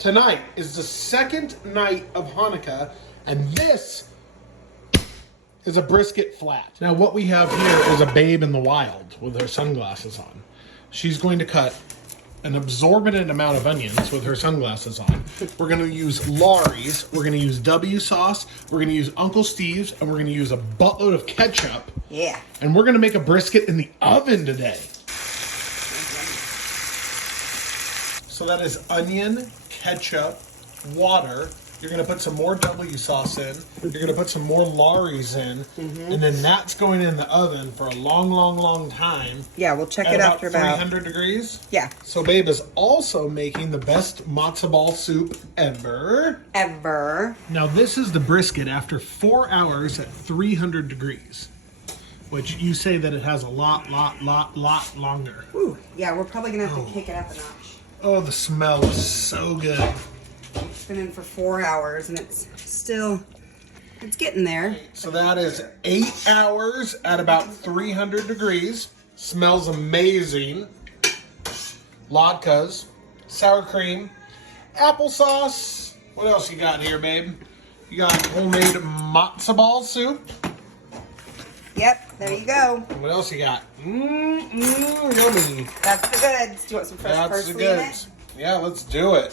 Tonight is the second night of Hanukkah, and this is a brisket flat. Now what we have here is a babe in the wild with her sunglasses on. She's going to cut an absorbent amount of onions with her sunglasses on. We're going to use Laurie's, we're going to use W sauce, we're going to use Uncle Steve's, and we're going to use a buttload of ketchup. Yeah. And we're going to make a brisket in the oven today. So that is onion, ketchup, water. You're going to put some more W sauce in. You're going to put some more Laurie's in. And then that's going in the oven for a long, long, long time. Yeah, we'll check it after about 300 degrees. Yeah. So Babe is also making the best matzo ball soup ever. Now this is the brisket after 4 hours at 300 degrees. Which you say that it has a lot longer. Ooh, yeah, we're probably going to have to kick it up a notch. Oh, the smell is so good. It's been in for 4 hours and it's getting there. So that is 8 hours at about 300 degrees. Smells amazing. Latkes, sour cream, applesauce. What else you got here, babe? You got homemade matzo ball soup. Yep, there you go. What else you got? Yummy. That's the goods. Do you want some fresh That's the parsley in it? goods. Yeah, let's do it.